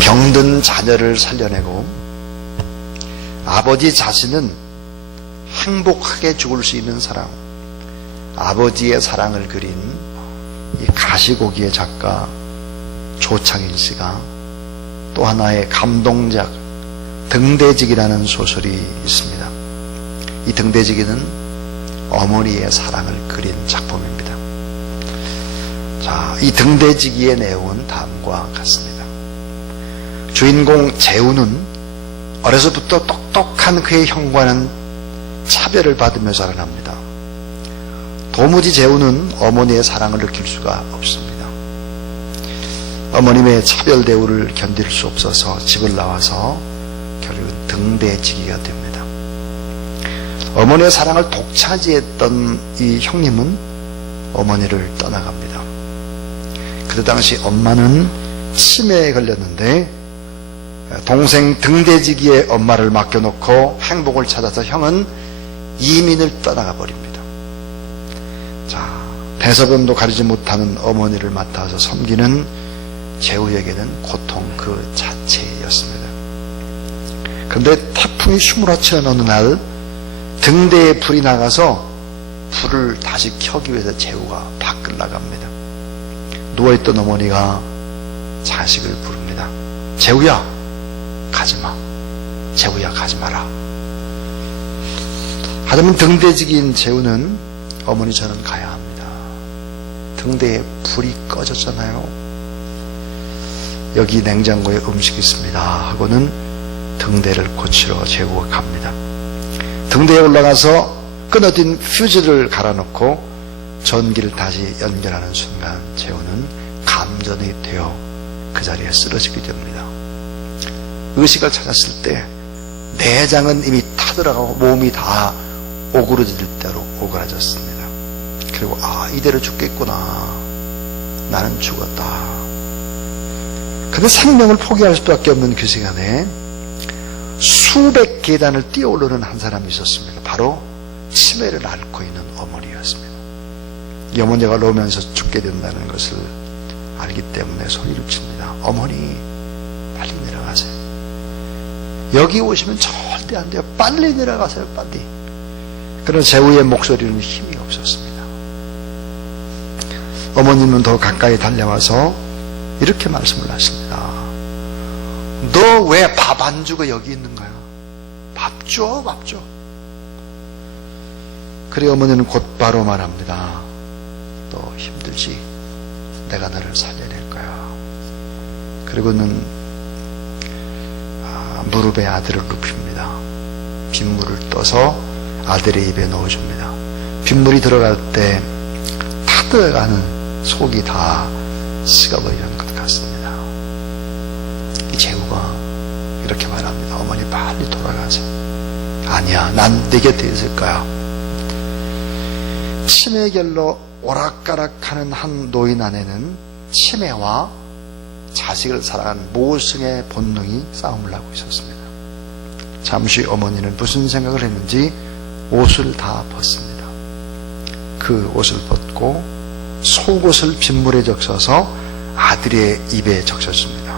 병든 자녀를 살려내고 아버지 자신은 행복하게 죽을 수 있는 사랑, 아버지의 사랑을 그린 이 가시고기의 작가 조창일 씨가 또 하나의 감동작 등대지기라는 소설이 있습니다. 이 등대지기는 어머니의 사랑을 그린 작품입니다. 자, 이 등대지기의 내용은 다음과 같습니다. 주인공 재우는 어려서부터 똑똑한 그의 형과는 차별을 받으며 자라납니다. 도무지 재우는 어머니의 사랑을 느낄 수가 없습니다. 어머님의 차별 대우를 견딜 수 없어서 집을 나와서 결국은 등대지기가 됩니다. 어머니의 사랑을 독차지했던 이 형님은 어머니를 떠나갑니다. 그때 당시 엄마는 치매에 걸렸는데 동생 등대지기의 엄마를 맡겨놓고 행복을 찾아서 형은 이민을 떠나가 버립니다. 자, 대서변도 가리지 못하는 어머니를 맡아서 섬기는 재우에게는 고통 그 자체였습니다. 그런데 태풍이 휘몰아치는 어느 날 등대에 불이 나가서 불을 다시 켜기 위해서 재우가 밖을 나갑니다. 누워있던 어머니가 자식을 부릅니다. 재우야, 가지 마. 재우야, 가지 마라. 하지만 등대지기인 재우는 어머니 저는 가야 합니다. 등대에 불이 꺼졌잖아요. 여기 냉장고에 음식이 있습니다. 하고는 등대를 고치러 재우가 갑니다. 등대에 올라가서 끊어진 퓨즈를 갈아놓고 전기를 다시 연결하는 순간 재우는 감전이 되어 그 자리에 쓰러지게 됩니다. 의식을 찾았을 때 내장은 이미 타들어가고 몸이 다 오그러질 대로 오그라졌습니다. 그리고 아 이대로 죽겠구나. 나는 죽었다. 근데 생명을 포기할 수밖에 없는 그 시간에 수백 계단을 뛰어오르는 한 사람이 있었습니다. 바로 치매를 앓고 있는 어머니였습니다. 이 어머니가 놓으면서 죽게 된다는 것을 알기 때문에 소리를 칩니다. 어머니, 빨리 내려가세요. 여기 오시면 절대 안 돼요. 빨리 내려가세요, 빨리. 그러나 제우의 목소리는 힘이 없었습니다. 어머님은 더 가까이 달려와서 이렇게 말씀을 하십니다. 너 왜 밥 안 주고 여기 있는 거야? 밥 줘, 밥 줘. 그래 어머니는 곧바로 말합니다. 너 힘들지? 내가 너를 살려낼 거야. 그리고는 아, 무릎에 아들을 눕힙니다. 빗물을 떠서 아들의 입에 넣어줍니다. 빗물이 들어갈 때 타들어가는 속이 다 식어버리는 것 같습니다. 이 제후가 이렇게 말합니다. 어머니 빨리 돌아가세요. 아니야, 난 네 곁에 있을 거야. 치매결로 오락가락하는 한 노인 안에는 치매와 자식을 사랑하는 모성의 본능이 싸움을 하고 있었습니다. 잠시 어머니는 무슨 생각을 했는지 옷을 다 벗습니다. 그 옷을 벗고 속옷을 빗물에 적셔서 아들의 입에 적셔줍니다.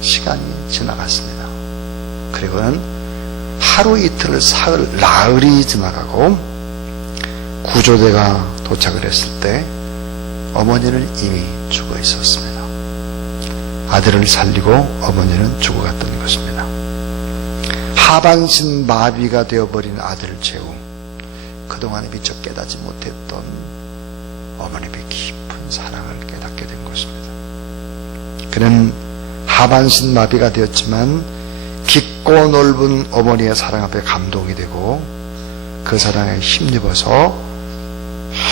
시간이 지나갔습니다. 그리고는 하루 이틀 사흘 나흘이 지나가고 구조대가 도착을 했을 때 어머니는 이미 죽어 있었습니다. 아들을 살리고 어머니는 죽어갔던 것입니다. 하반신 마비가 되어버린 아들을 재우 그동안에 미처 깨닫지 못했던 어머님의 깊은 사랑을 깨닫게 된 것입니다. 그는 하반신 마비가 되었지만 깊고 넓은 어머니의 사랑 앞에 감동이 되고 그 사랑에 힘입어서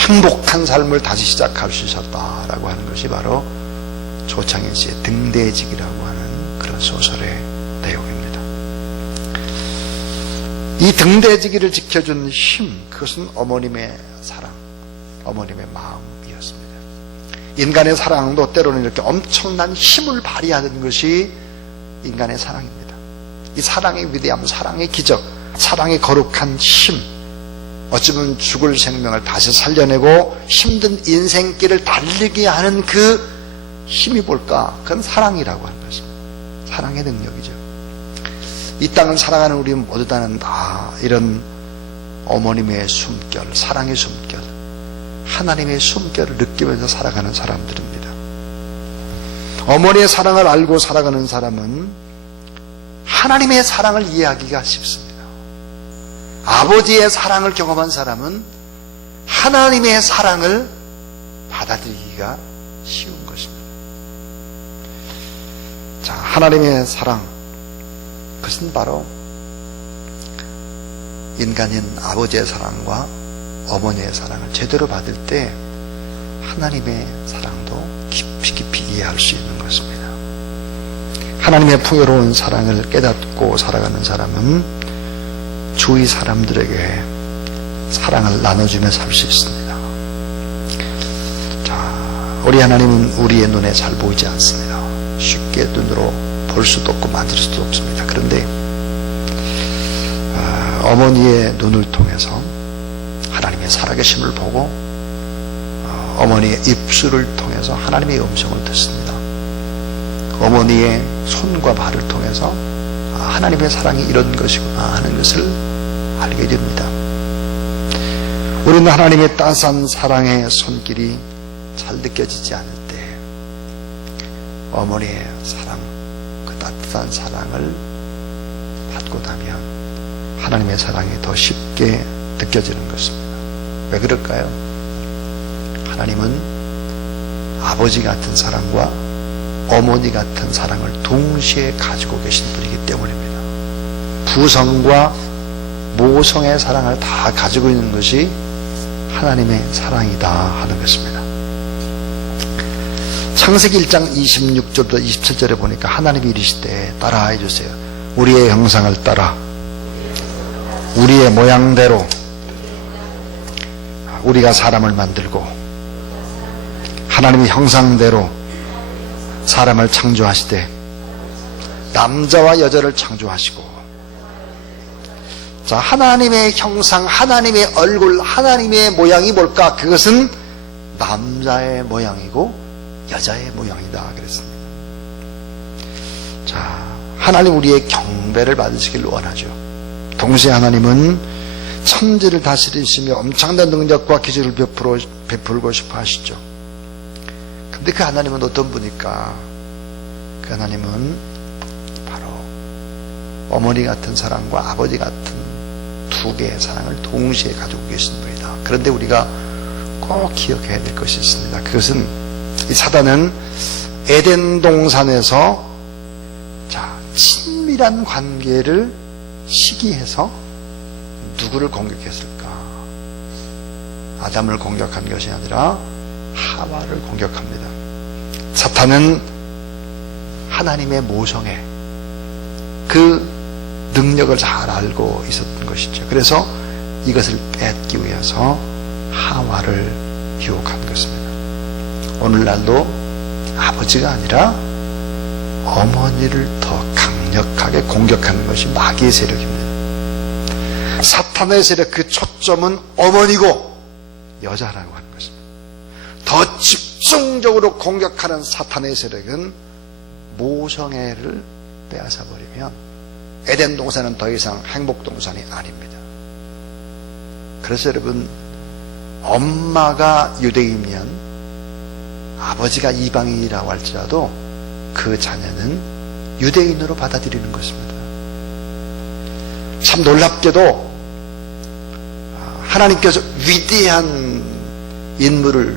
행복한 삶을 다시 시작할 수 있었다라고 하는 것이 바로 조창현 씨의 등대직이라고 하는 그런 소설의 내용입니다. 이 등대지기를 지켜준 힘, 그것은 어머님의 사랑, 어머님의 마음이었습니다. 인간의 사랑도 때로는 이렇게 엄청난 힘을 발휘하는 것이 인간의 사랑입니다. 이 사랑의 위대함, 사랑의 기적, 사랑의 거룩한 힘, 어찌보면 죽을 생명을 다시 살려내고 힘든 인생길을 달리게 하는 그 힘이 뭘까? 그건 사랑이라고 하는 것입니다. 사랑의 능력이죠. 이 땅을 살아가는 우리 모두 다는 다 이런 어머님의 숨결, 사랑의 숨결, 하나님의 숨결을 느끼면서 살아가는 사람들입니다. 어머니의 사랑을 알고 살아가는 사람은 하나님의 사랑을 이해하기가 쉽습니다. 아버지의 사랑을 경험한 사람은 하나님의 사랑을 받아들이기가 것입니다. 자, 하나님의 사랑. 그것은 바로 인간인 아버지의 사랑과 어머니의 사랑을 제대로 받을 때 하나님의 사랑도 깊이 깊이 이해할 수 있는 것입니다. 하나님의 풍요로운 사랑을 깨닫고 살아가는 사람은 주위 사람들에게 사랑을 나눠주며 살 수 있습니다. 자, 우리 하나님은 우리의 눈에 잘 보이지 않습니다. 쉽게 눈으로 볼 수도 없고 만질 수도 없습니다. 그런데 어, 어머니의 눈을 통해서 하나님의 살아계심을 보고 어, 어머니의 입술을 통해서 하나님의 음성을 듣습니다. 어머니의 손과 발을 통해서 아, 하나님의 사랑이 이런 것이구나 하는 것을 알게 됩니다. 우리는 하나님의 따스한 사랑의 손길이 잘 느껴지지 않을 때 어머니의 사랑, 그 따뜻한 사랑을 받고 나면 하나님의 사랑이 더 쉽게 느껴지는 것입니다. 왜 그럴까요? 하나님은 아버지 같은 사랑과 어머니 같은 사랑을 동시에 가지고 계신 분이기 때문입니다. 부성과 모성의 사랑을 다 가지고 있는 것이 하나님의 사랑이다 하는 것입니다. 창세기 1장 26절부터 27절에 보니까 하나님이 이르시되 따라해 주세요. 우리의 형상을 따라. 우리의 모양대로. 우리가 사람을 만들고 하나님의 형상대로 사람을 창조하시되 남자와 여자를 창조하시고. 자 하나님의 형상 하나님의 얼굴 하나님의 모양이 뭘까? 그것은 남자의 모양이고 여자의 모양이다 그랬습니다 자 하나님 우리의 경배를 받으시길 원하죠 동시에 하나님은 천지를 다스리시며 엄청난 능력과 기술을 베풀어, 베풀고 싶어 하시죠 근데 그 하나님은 어떤 분일까? 그 하나님은 바로 어머니 같은 사랑과 아버지 같은 두 개의 사랑을 동시에 가지고 계신 분이다. 그런데 우리가 꼭 기억해야 될 것이 있습니다. 그것은 이 사단은 에덴 동산에서 자 친밀한 관계를 시기해서 누구를 공격했을까? 아담을 공격한 것이 아니라 하와를 공격합니다. 사탄은 하나님의 모성에 그 능력을 잘 알고 있었던 것이죠. 그래서 이것을 뺏기 위해서 하와를 유혹한 것입니다. 오늘날도 아버지가 아니라 어머니를 더 강력하게 공격하는 것이 마귀의 세력입니다. 사탄의 세력 그 초점은 어머니고 여자라고 하는 것입니다. 더 집중적으로 공격하는 사탄의 세력은 모성애를 빼앗아 버리면 에덴 동산은 더 이상 행복 동산이 아닙니다. 그래서 여러분 엄마가 유대인이면 아버지가 이방인이라고 할지라도 그 자녀는 유대인으로 받아들이는 것입니다. 참 놀랍게도 하나님께서 위대한 인물을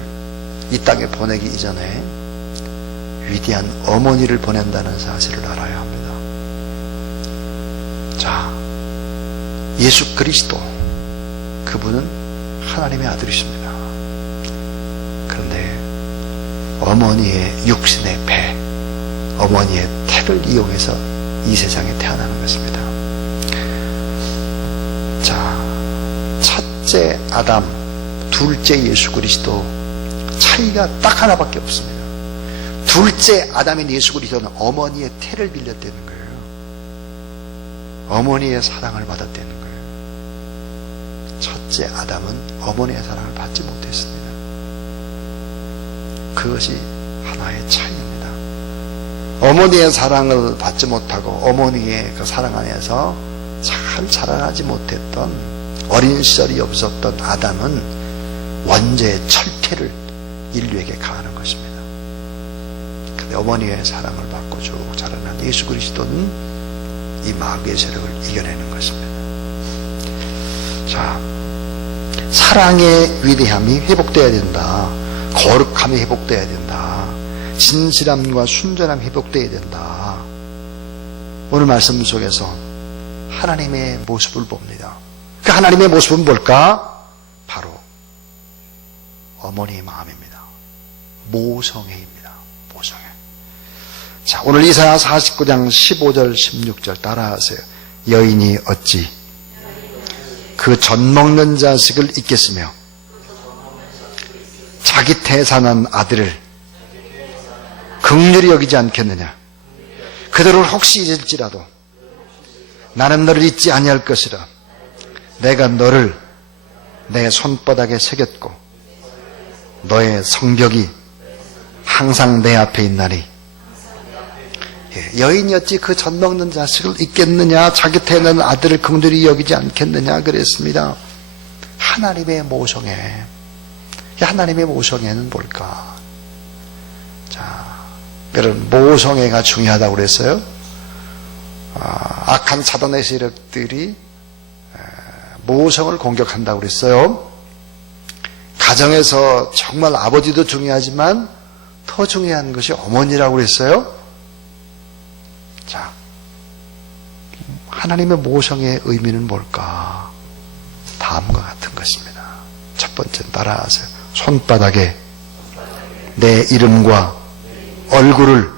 이 땅에 보내기 이전에 위대한 어머니를 보낸다는 사실을 알아야 합니다. 자, 예수 그리스도 그분은 하나님의 아들이십니다. 그런데 어머니의 육신의 배, 어머니의 태를 이용해서 이 세상에 태어나는 것입니다. 자, 첫째 아담, 둘째 예수 그리스도 차이가 딱 하나밖에 없습니다. 둘째 아담인 예수 그리스도는 어머니의 태를 빌렸다는 거예요. 어머니의 사랑을 받았다는 거예요. 첫째 아담은 어머니의 사랑을 받지 못했습니다. 그것이 하나의 차이입니다. 어머니의 사랑을 받지 못하고 어머니의 그 사랑 안에서 잘 자라나지 못했던 어린 시절이 없었던 아담은 원죄의 철퇴를 인류에게 가하는 것입니다. 근데 어머니의 사랑을 받고 쭉 자라난 예수 그리스도는 이 마귀의 세력을 이겨내는 것입니다. 자, 사랑의 위대함이 회복돼야 된다. 거룩함이 회복돼야 된다. 진실함과 순전함이 회복돼야 된다. 오늘 말씀 속에서 하나님의 모습을 봅니다. 그 하나님의 모습은 뭘까? 바로 어머니의 마음입니다. 모성애입니다. 모성애. 자, 오늘 이사야 49장 15절 16절 따라하세요. 여인이 어찌 그 젖 먹는 자식을 잊겠으며 자기 태산한 아들을 극률이 여기지 않겠느냐? 그들을 혹시 잊을지라도 나는 너를 잊지 아니할 것이라. 내가 너를 내 손바닥에 새겼고 너의 성벽이 항상 내 앞에 있나니. 예, 여인이 어찌 그젖 먹는 자식을 잊겠느냐? 자기 태어난 아들을 긍휼히 여기지 않겠느냐? 그랬습니다. 하나님의 모성애. 이 하나님의 모성애는 뭘까 자 여러분 모성애가 중요하다고 그랬어요 아, 악한 사단의 세력들이 모성을 공격한다고 그랬어요 가정에서 정말 아버지도 중요하지만 더 중요한 것이 어머니라고 그랬어요 자, 하나님의 모성의 의미는 뭘까? 다음과 같은 것입니다. 첫 번째 따라하세요. 손바닥에 내 이름과 얼굴을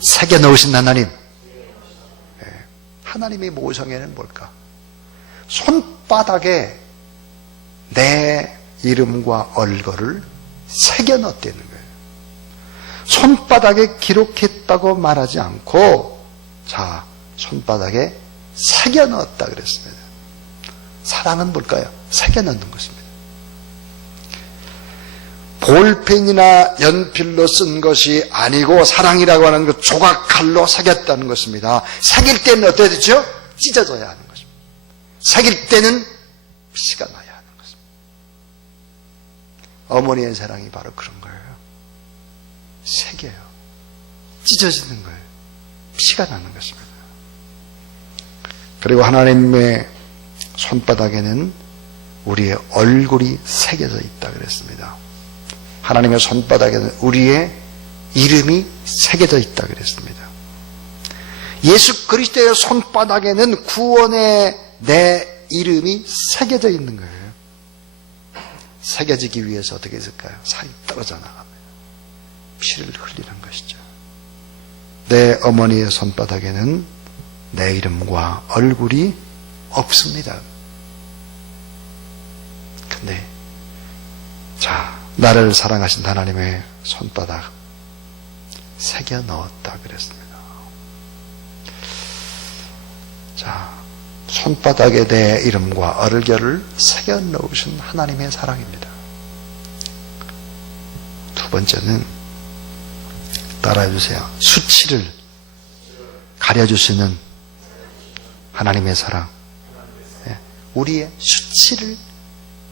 새겨 넣으신 하나님. 예, 하나님의 모성애는 뭘까? 손바닥에 내 이름과 얼굴을 새겨 넣었다는 거예요. 손바닥에 기록했다고 말하지 않고 자, 손바닥에 새겨 넣었다 그랬습니다. 사랑은 뭘까요? 새겨 넣는 것입니다. 볼펜이나 연필로 쓴 것이 아니고 사랑이라고 하는 그 조각칼로 새겼다는 것입니다. 새길 때는 어떻게 되죠? 찢어져야 하는 것입니다. 새길 때는 피가 나야 하는 것입니다. 어머니의 사랑이 바로 그런 거예요. 새겨요. 찢어지는 거예요. 피가 나는 것입니다. 그리고 하나님의 손바닥에는 우리의 얼굴이 새겨져 있다 그랬습니다. 하나님의 손바닥에는 우리의 이름이 새겨져 있다 그랬습니다. 예수 그리스도의 손바닥에는 구원의 내 이름이 새겨져 있는 거예요. 새겨지기 위해서 어떻게 했을까요? 살이 떨어져 나갑니다. 피를 흘리는 것이죠. 내 어머니의 손바닥에는 내 이름과 얼굴이 없습니다. 근데, 자, 나를 사랑하신 하나님의 손바닥 새겨 넣었다 그랬습니다. 자, 손바닥에 내 이름과 얼결을 새겨 넣으신 하나님의 사랑입니다. 두 번째는 따라해 주세요. 수치를 가려주시는 하나님의 사랑. 예, 우리의 수치를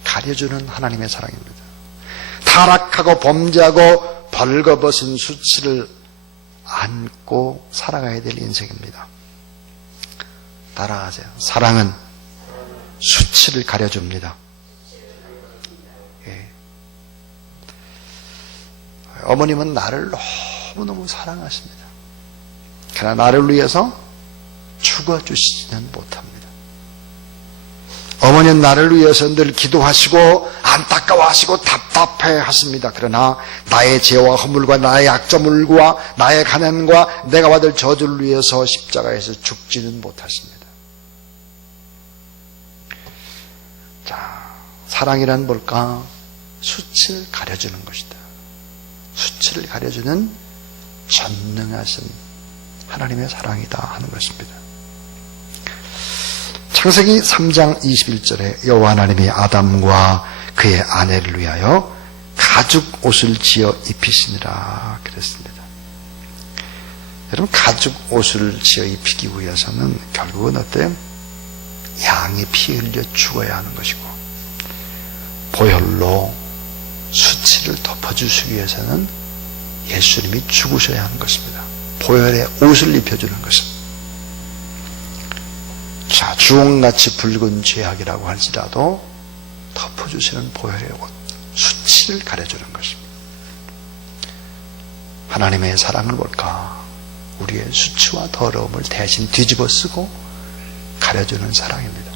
가려주는 하나님의 사랑입니다. 타락하고 범죄하고 벌거벗은 수치를 안고 살아가야 될 인생입니다. 따라하세요. 사랑은 수치를 가려줍니다. 예. 어머님은 나를 너무너무 사랑하십니다. 그러나 나를 위해서 죽어주시지는 못합니다. 어머니는 나를 위해서 늘 기도하시고 안타까워하시고 답답해 하십니다. 그러나 나의 죄와 허물과 나의 약점물과 나의 가난과 내가 받을 저주를 위해서 십자가에서 죽지는 못하십니다. 자, 사랑이란 뭘까? 수치를 가려주는 것이다. 수치를 가려주는 전능하신 하나님의 사랑이다 하는 것입니다. 창세기 3장 21절에 여호와 하나님이 아담과 그의 아내를 위하여 가죽 옷을 지어 입히시니라 그랬습니다. 여러분 가죽 옷을 지어 입히기 위해서는 결국은 어때요? 양이 피 흘려 죽어야 하는 것이고 보혈로 수치를 덮어주시기 위해서는 예수님이 죽으셔야 하는 것입니다. 보혈의 옷을 입혀주는 것은 자 주홍같이 붉은 죄악이라고 할지라도 덮어주시는 보혈의 옷 수치를 가려주는 것입니다. 하나님의 사랑을 볼까? 우리의 수치와 더러움을 대신 뒤집어 쓰고 가려주는 사랑입니다.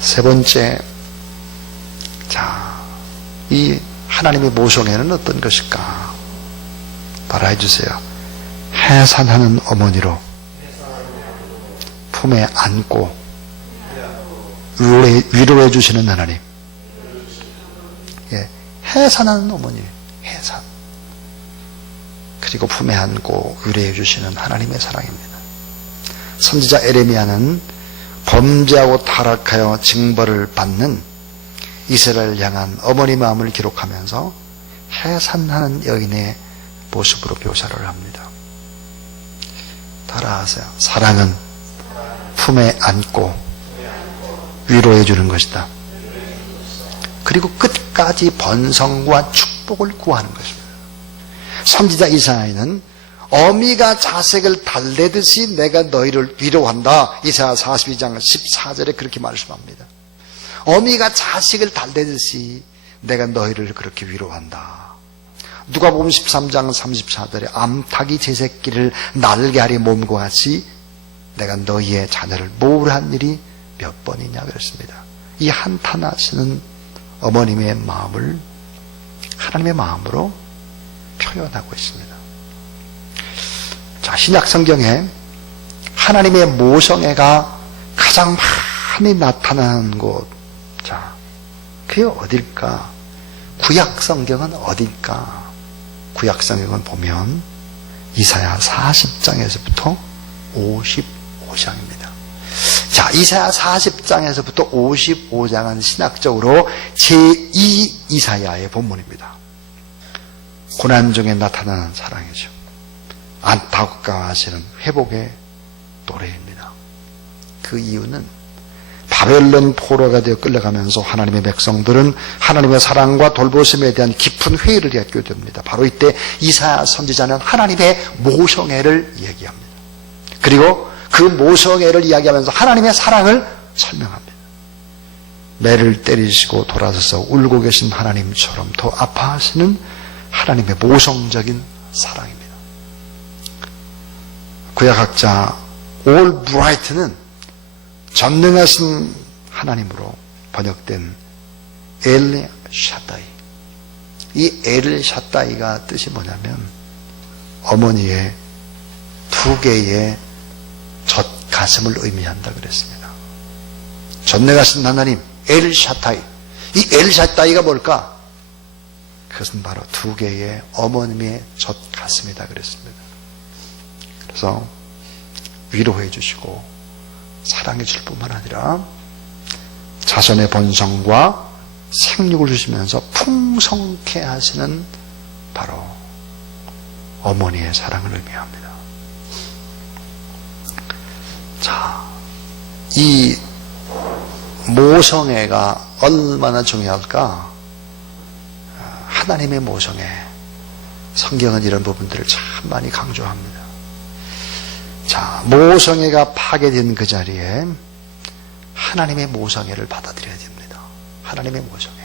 세 번째, 자, 이 하나님의 모성애는 어떤 것일까? 따라해 주세요. 해산하는 어머니로 품에 안고 위로해 주시는 하나님. 예, 해산하는 어머니, 해산. 그리고 품에 안고 위로해 주시는 하나님의 사랑입니다. 선지자 에레미야는 범죄하고 타락하여 징벌을 받는 이스라엘 향한 어머니 마음을 기록하면서 해산하는 여인의 모습으로 묘사를 합니다. 따라하세요. 사랑은 품에 안고 위로해 주는 것이다. 그리고 끝까지 번성과 축복을 구하는 것입니다. 선지자 이사야는 어미가 자식을 달래듯이 내가 너희를 위로한다. 이사야 42장 14절에 그렇게 말씀합니다. 어미가 자식을 달래듯이 내가 너희를 그렇게 위로한다. 누가 보면 13장 34절에 암탉이 제 새끼를 날게 하리 몸과 같이 내가 너희의 자녀를 모으한 일이 몇 번이냐 그랬습니다. 이 한탄하시는 어머님의 마음을 하나님의 마음으로 표현하고 있습니다. 자, 신약 성경에 하나님의 모성애가 가장 많이 나타나는 곳. 자, 그게 어딜까? 구약 성경은 어딜까? 구약 성경은 보면 이사야 40장에서부터 55장입니다. 자, 이사야 40장에서부터 55장은 신학적으로 제2 이사야의 본문입니다. 고난 중에 나타나는 사랑이죠. 안타까워하시는 회복의 노래입니다. 그 이유는 바벨론 포로가 되어 끌려가면서 하나님의 백성들은 하나님의 사랑과 돌보심에 대한 깊은 회의를 갖게 됩니다. 바로 이때 이사야 선지자는 하나님의 모성애를 얘기합니다. 그리고 그 모성애를 이야기하면서 하나님의 사랑을 설명합니다. 매를 때리시고 돌아서서 울고 계신 하나님처럼 더 아파하시는 하나님의 모성적인 사랑입니다. 구약학자 올 브라이트는 전능하신 하나님으로 번역된 엘 샤다이. 이엘 샤다이가 뜻이 뭐냐면 어머니의 두 개의 젖 가슴을 의미한다 그랬습니다. 전능하신 하나님 엘 샤타이. 이 엘 샤타이가 뭘까? 그것은 바로 두 개의 어머님의 젖 가슴이다 그랬습니다. 그래서 위로해 주시고 사랑해 줄 뿐만 아니라 자손의 번성과 생육을 주시면서 풍성케 하시는 바로 어머니의 사랑을 의미합니다. 자, 이 모성애가 얼마나 중요할까? 하나님의 모성애. 성경은 이런 부분들을 참 많이 강조합니다. 자, 모성애가 파괴된 그 자리에 하나님의 모성애를 받아들여야 됩니다. 하나님의 모성애.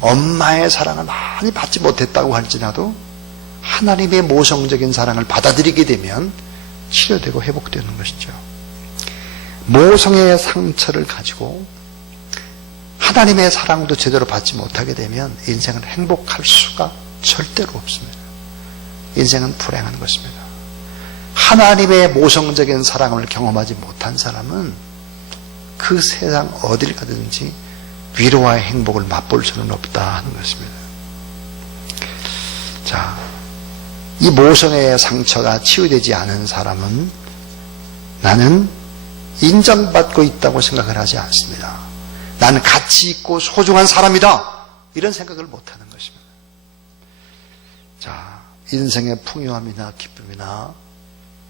엄마의 사랑을 많이 받지 못했다고 할지라도 하나님의 모성적인 사랑을 받아들이게 되면 치료되고 회복되는 것이죠. 모성의 상처를 가지고 하나님의 사랑도 제대로 받지 못하게 되면 인생은 행복할 수가 절대로 없습니다. 인생은 불행한 것입니다. 하나님의 모성적인 사랑을 경험하지 못한 사람은 그 세상 어딜 가든지 위로와 행복을 맛볼 수는 없다 하는 것입니다. 자, 이 모성의 상처가 치유되지 않은 사람은 나는 인정받고 있다고 생각을 하지 않습니다. 나는 가치 있고 소중한 사람이다. 이런 생각을 못 하는 것입니다. 자, 인생의 풍요함이나 기쁨이나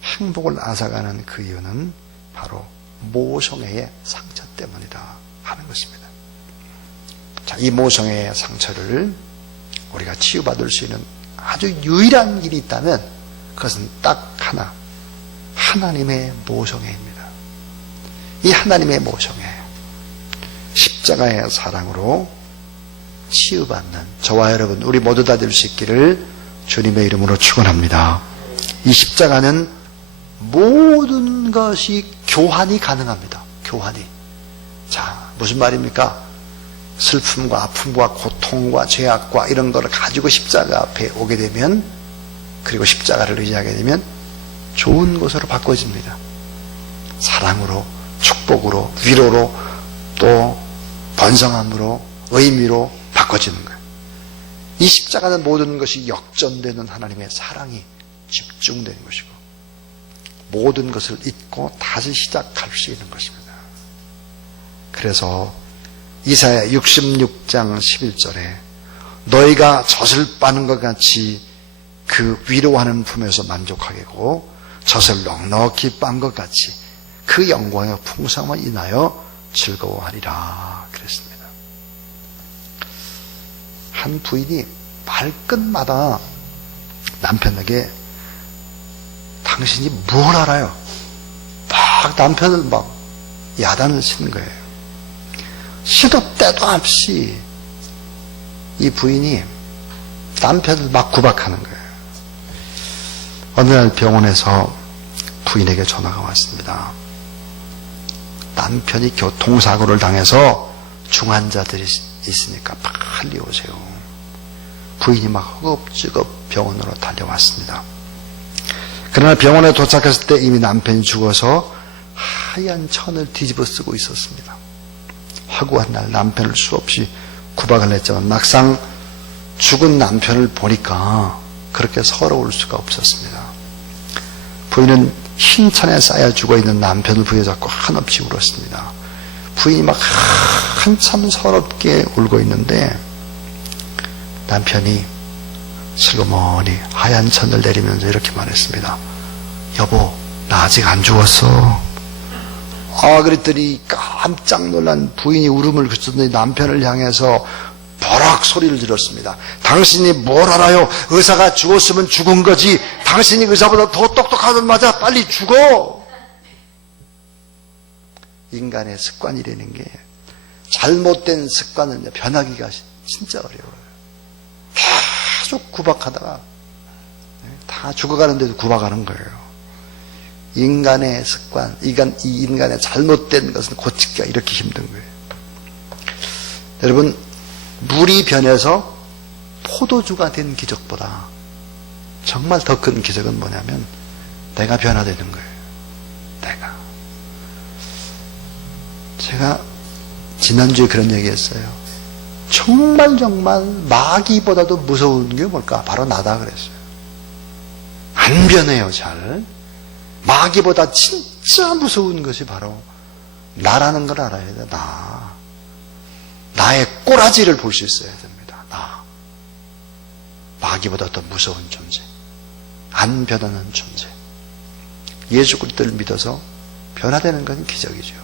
행복을 앗아가는 그 이유는 바로 모성애의 상처 때문이다 하는 것입니다. 자, 이 모성애의 상처를 우리가 치유받을 수 있는 아주 유일한 길이 있다면 그것은 딱 하나. 하나님의 모성애입니다. 이 하나님의 모성애. 십자가의 사랑으로 치유받는 저와 여러분, 우리 모두 다 될 수 있기를 주님의 이름으로 축원합니다. 이 십자가는 모든 것이 교환이 가능합니다. 교환이. 자, 무슨 말입니까? 슬픔과 아픔과 고통과 죄악과 이런 거를 가지고 십자가 앞에 오게 되면 그리고 십자가를 의지하게 되면 좋은 것으로 바꿔집니다. 사랑으로, 축복으로, 위로로, 또 번성함으로, 의미로 바꿔지는 거예요. 이 십자가는 모든 것이 역전되는 하나님의 사랑이 집중되는 것이고 모든 것을 잊고 다시 시작할 수 있는 것입니다. 그래서 이사야 66장 11절에 너희가 젖을 빠는 것 같이 그 위로하는 품에서 만족하겠고 젖을 넉넉히 빤 것 같이 그 영광의 풍성함을 인하여 즐거워하리라 그랬습니다. 한 부인이 말끝마다 남편에게 당신이 뭘 알아요? 막 남편을 막 야단을 치는 거예요. 시도 때도 없이 이 부인이 남편을 막 구박하는 거예요. 어느 날 병원에서 부인에게 전화가 왔습니다. 남편이 교통사고를 당해서 중환자들이 있으니까 빨리 오세요. 부인이 막 허겁지겁 병원으로 달려왔습니다. 그러나 병원에 도착했을 때 이미 남편이 죽어서 하얀 천을 뒤집어 쓰고 있었습니다. 화구한 날 남편을 수없이 구박을 했지만 막상 죽은 남편을 보니까 그렇게 서러울 수가 없었습니다. 부인은 흰 천에 쌓여 죽어 있는 남편을 부여잡고 한없이 울었습니다. 부인이 막 한참 서럽게 울고 있는데 남편이 슬그머니 하얀 천을 내리면서 이렇게 말했습니다. 여보, 나 아직 안 죽었어. 아, 그랬더니 깜짝 놀란 부인이 울음을 그쳤더니 남편을 향해서 버럭 소리를 질렀습니다. 당신이 뭘 알아요? 의사가 죽었으면 죽은 거지. 당신이 의사보다 더 똑똑하던 맞아. 빨리 죽어. 인간의 습관이라는 게 잘못된 습관은 변하기가 진짜 어려워요. 계속 구박하다가 다 죽어가는데도 구박하는 거예요. 인간의 습관, 인간, 이 인간의 잘못된 것은 고치기가 이렇게 힘든 거예요. 여러분, 물이 변해서 포도주가 된 기적보다 정말 더 큰 기적은 뭐냐면 내가 변화되는 거예요. 내가. 제가 지난주에 그런 얘기 했어요. 정말 정말 마귀보다도 무서운 게 뭘까? 바로 나다 그랬어요. 안 변해요, 잘. 마귀보다 진짜 무서운 것이 바로 나라는 걸 알아야 돼, 나. 나의 꼬라지를 볼 수 있어야 됩니다. 나. 마귀보다 더 무서운 존재. 안 변하는 존재. 예수 그리스도를 믿어서 변화되는 건 기적이죠.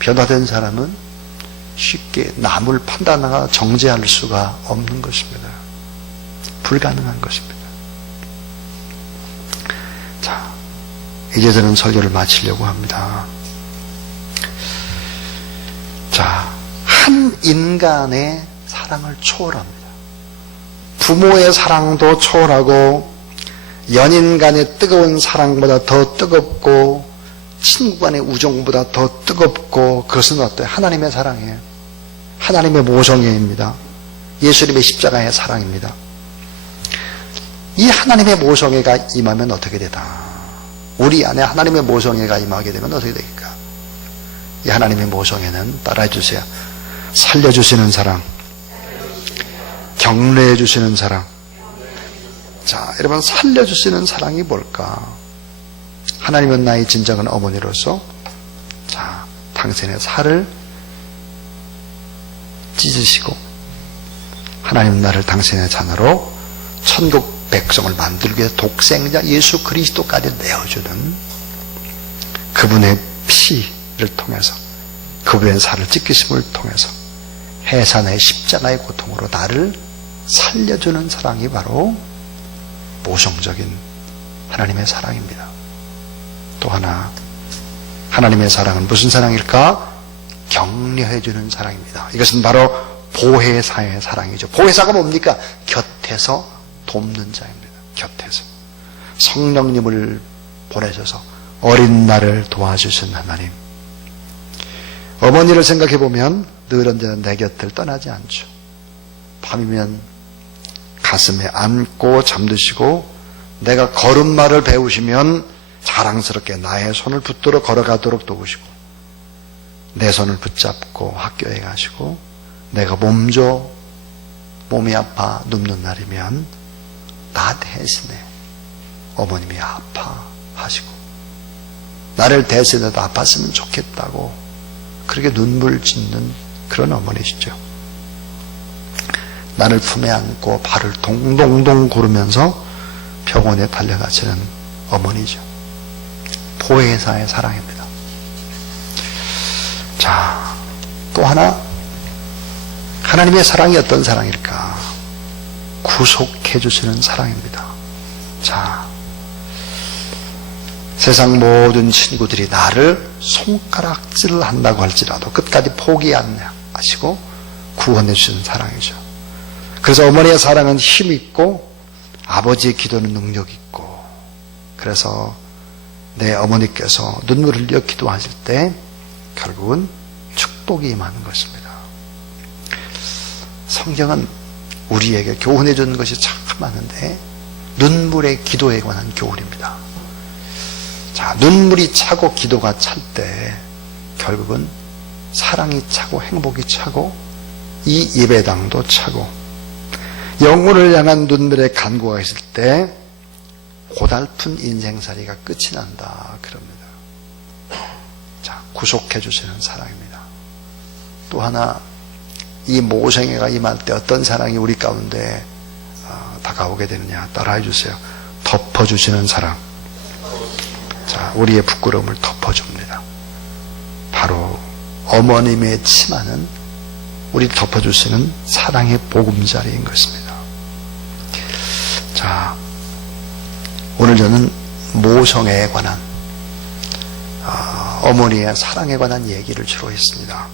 변화된 사람은 쉽게 남을 판단하거나 정죄할 수가 없는 것입니다. 불가능한 것입니다. 자, 이제 저는 설교를 마치려고 합니다. 자, 한 인간의 사랑을 초월합니다. 부모의 사랑도 초월하고 연인 간의 뜨거운 사랑보다 더 뜨겁고 친구 간의 우정보다 더 뜨겁고 그것은 어때요? 하나님의 사랑이에요. 하나님의 모성애입니다. 예수님의 십자가의 사랑입니다. 이 하나님의 모성애가 임하면 어떻게 되다? 우리 안에 하나님의 모성애가 임하게 되면 어떻게 되겠까? 이 하나님의 모성애는 따라해 주세요. 살려주시는 사랑, 격려해 주시는 사랑. 자, 여러분 살려주시는 사랑이 뭘까? 하나님은 나의 진정한 어머니로서 자, 당신의 살을 찢으시고 하나님 나를 당신의 자녀로 천국 백성을 만들기 위해 독생자 예수 그리스도까지 내어주는 그분의 피를 통해서 그분의 살을 찢기심을 통해서 해산의 십자가의 고통으로 나를 살려주는 사랑이 바로 모성적인 하나님의 사랑입니다. 또 하나 하나님의 사랑은 무슨 사랑일까? 격려해주는 사랑입니다. 이것은 바로 보혜사의 사랑이죠. 보혜사가 뭡니까? 곁에서 돕는 자입니다. 곁에서. 성령님을 보내셔서 어린 나를 도와주신 하나님. 어머니를 생각해 보면 늘 언제나 내 곁을 떠나지 않죠. 밤이면 가슴에 안고 잠드시고 내가 걸음마를 배우시면 자랑스럽게 나의 손을 붙들어 걸어가도록 도우시고 내 손을 붙잡고 학교에 가시고 내가 몸져 몸이 아파 눕는 날이면 나 대신에 어머님이 아파하시고 나를 대신해도 아팠으면 좋겠다고 그렇게 눈물 짓는 그런 어머니시죠. 나를 품에 안고 발을 동동동 구르면서 병원에 달려가시는 어머니죠. 보혜사의 사랑입니다. 자, 또 하나 하나님의 사랑이 어떤 사랑일까? 구속 해 주시는 사랑입니다. 자, 세상 모든 친구들이 나를 손가락질을 한다고 할지라도 끝까지 포기 안 하시고 구원해 주시는 사랑이죠. 그래서 어머니의 사랑은 힘 있고 아버지의 기도는 능력 있고 그래서 내 어머니께서 눈물을 흘려 기도하실 때 결국은 축복이 임하는 것입니다. 성경은 우리에게 교훈해 주는 것이 참 많은데 눈물의 기도에 관한 교훈입니다. 자, 눈물이 차고 기도가 찰 때 결국은 사랑이 차고 행복이 차고 이 예배당도 차고 영혼을 향한 눈물의 간구가 있을 때 고달픈 인생살이가 끝이 난다 그럽니다. 자, 구속해 주시는 사랑입니다. 또 하나 이 모생애가 임할 때 어떤 사랑이 우리 가운데 어, 다가오게 되느냐 따라해 주세요. 덮어주시는 사랑. 자, 우리의 부끄러움을 덮어줍니다. 바로 어머님의 치마는 우리 덮어주시는 사랑의 보금자리인 것입니다. 자, 오늘 저는 모성애에 관한 어, 어머니의 사랑에 관한 얘기를 주로 했습니다.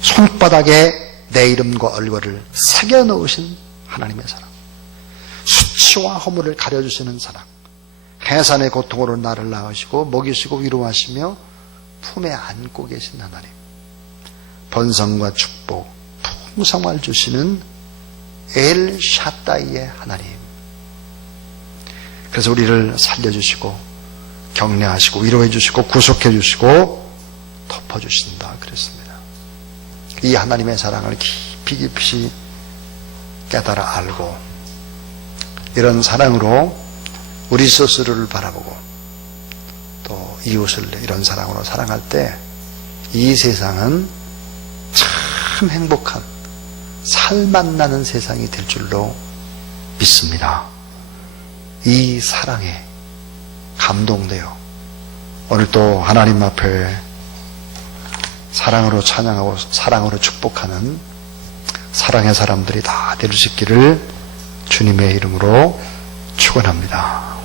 손바닥에 내 이름과 얼굴을 새겨 넣으신 하나님의 사랑. 수치와 허물을 가려주시는 사랑. 해산의 고통으로 나를 낳으시고 먹이시고 위로하시며 품에 안고 계신 하나님. 번성과 축복, 풍성을 주시는 엘 샤다이의 하나님. 그래서 우리를 살려주시고 격려하시고 위로해 주시고 구속해 주시고 덮어 주신다 그랬습니다. 이 하나님의 사랑을 깊이 깊이 깨달아 알고 이런 사랑으로 우리 스스로를 바라보고 또 이웃을 이런 사랑으로 사랑할 때 이 세상은 참 행복한 살만 나는 세상이 될 줄로 믿습니다. 이 사랑에 감동되어 오늘 또 하나님 앞에 사랑으로 찬양하고 사랑으로 축복하는 사랑의 사람들이 다 될 수 있기를 주님의 이름으로 축원합니다.